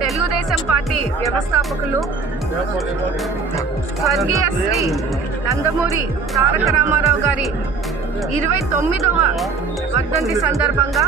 Telugu Desam party వ్యవస్థాపకులు స్వర్గీయ శ్రీ నందమూరి తారక రామారావు గారి ఇరవై తొమ్మిదవ వర్ధంతి సందర్భంగా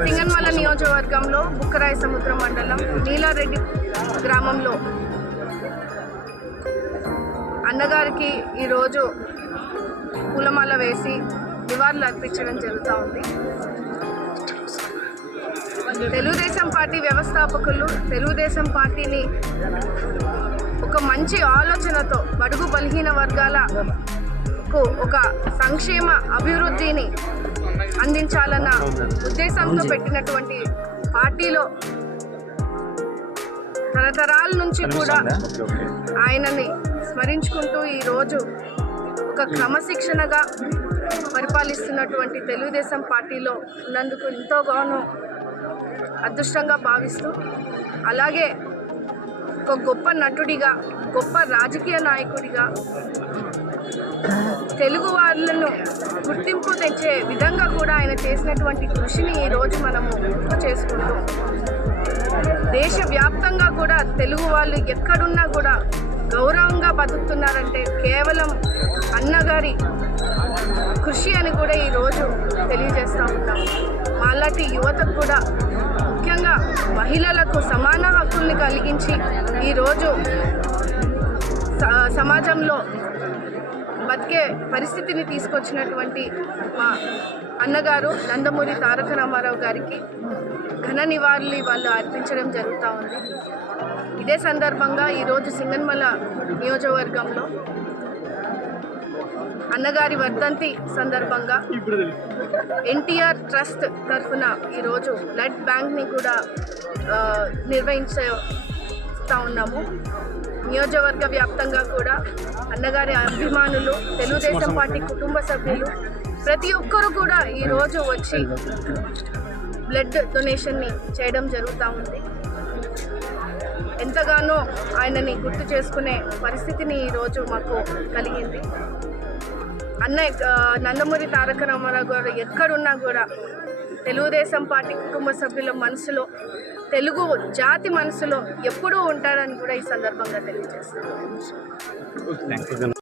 సింగన్మల నియోజకవర్గంలో బుక్కరాయ సముద్రం మండలం నీలారెడ్డి గ్రామంలో అన్నగారికి ఈరోజు పూలమాల వేసి నివాళులు అర్పించడం జరుగుతూ ఉంది. తెలుగుదేశం పార్టీ వ్యవస్థాపకులు తెలుగుదేశం పార్టీని ఒక మంచి ఆలోచనతో బడుగు బలహీన వర్గాలకు ఒక సంక్షేమ అభివృద్ధిని అందించాలన్న ఉద్దేశంతో పెట్టినటువంటి పార్టీలో తరతరాల నుంచి కూడా ఆయనని స్మరించుకుంటూ ఈరోజు ఒక క్రమశిక్షణగా పరిపాలిస్తున్నటువంటి తెలుగుదేశం పార్టీలో ఉన్నందుకు ఎంతోగానో అదృష్టంగా భావిస్తూ అలాగే ఒక గొప్ప నటుడిగా గొప్ప రాజకీయ నాయకుడిగా తెలుగు వాళ్ళను గుర్తింపు తెచ్చే విధంగా కూడా ఆయన చేసినటువంటి కృషిని ఈరోజు మనము గుర్తు చేసుకుంటూ దేశవ్యాప్తంగా కూడా తెలుగు వాళ్ళు ఎక్కడున్నా కూడా గౌరవంగా బతుకుతున్నారంటే కేవలం అన్నగారి కృషి అని కూడా ఈరోజు తెలియజేస్తూ ఉన్నాం. మాలాంటి యువతకు కూడా ముఖ్యంగా మహిళలకు సమాన హక్కుల్ని కలిగించి ఈరోజు స- సమాజంలో బతికే పరిస్థితిని తీసుకొచ్చినటువంటి మా అన్నగారు నందమూరి తారక రామారావు గారికి ఘన నివాళులు వాళ్ళు అర్పించడం జరుగుతూ ఉంది. ఇదే సందర్భంగా ఈరోజు సింగన్మల నియోజకవర్గంలో అన్నగారి వర్ధంతి సందర్భంగా ఎన్టీఆర్ ట్రస్ట్ తరఫున ఈరోజు బ్లడ్ బ్యాంక్ని కూడా నిర్వహించే నిర్వహించుతా ఉన్నాము. నియోజకవర్గ వ్యాప్తంగా కూడా అన్నగారి అభిమానులు తెలుగుదేశం పార్టీ కుటుంబ సభ్యులు ప్రతి ఒక్కరూ కూడా ఈరోజు వచ్చి బ్లడ్ డొనేషన్ని చేయడం జరుగుతూ ఉంది. ఎంతగానో ఆయనని గుర్తు చేసుకునే పరిస్థితిని ఈరోజు మాకు కలిగింది. అన్న నందమూరి తారక రామారావు గారు ఎక్కడున్నా కూడా తెలుగుదేశం పార్టీ కుటుంబ సభ్యుల మనసులో తెలుగు జాతి మనసులో ఎప్పుడూ ఉంటారని కూడా ఈ సందర్భంగా తెలియజేస్తాను